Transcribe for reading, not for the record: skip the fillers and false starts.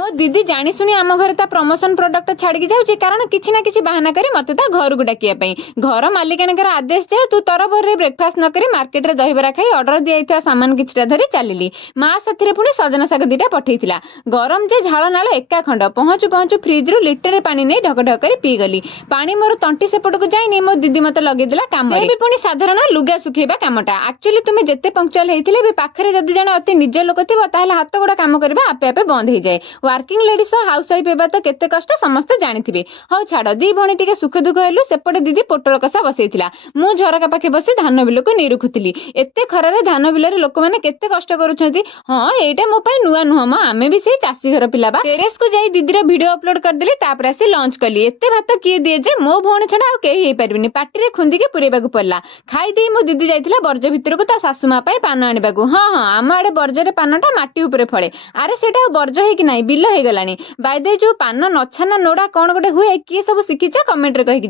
मो दीदी जानी शुणी आम घर ता प्रमोशन प्रोडक्ट छाड़ी जाऊँगी कारण किसी ना किसी बहाना करी मत ता घर को डाकिया घर मालिकाणकर आदेश जे तू तरबर ब्रेकफास्ट नक मार्केट रे दहीबरा खाई ऑर्डर दिया सामान किछटा धरी चलली माँ साथी पुणी सजना शाग दीटा पठेइथिला गरम जे झाल नाल एका खंड पहुँचु पहुँचु फ्रिज रु लिटर पानी नहीं ढक ढक कर पीगली पानी मोर तंटी सेपट को जाइनी मो दीदी मत लगेदेला काम भी पुणी साधारण लुगा सुखेबा कामटा एक्चुअली तुम जिते पंक्चुअल होइथिले भी पाखरे जदि जणे अति निज लोक थिबो ताहाले हाथ गोड़ा काम करबा आपे आपे बंद हो जाए वर्किंग लेडीज हाउस वाइफ हेबा तो केते कष्ट समस्ते जानिथिबे हौ छाड़ दी भणी टिके सुख दुख हेलु सेपटे दीदी पोटल कसा बसैथिला मु झरका पाखे बसी धान बिल को निरुखुथिली एते खरारे धान बिल लोक माने केते कष्ट करूछंती हां एटा मो पई नुआ नुह म आमे भी सेई चासी घर पिला बा टेरेस को जाई दीदी वीडियो अपलोड कर देली तापर आसी लॉन्च कली एते भात किए दिए जे मो भणी छडा आ केही हे परबिनी पाटी रे खुंदी के पुरेबा को पड़ला खाई देई मो दीदी जाइथिला बर्ज भितर को ता सासु मा पई पान आनिबा को हां हां आम आडे बर्जरे पानटा माटी ऊपर फळे अरे सेटा बर्ज हे कि नाही bill hey Galani by the जो पान नछाना नोडा कोन गोटे हुए किए सब शिखिछ कमेंट रे कहि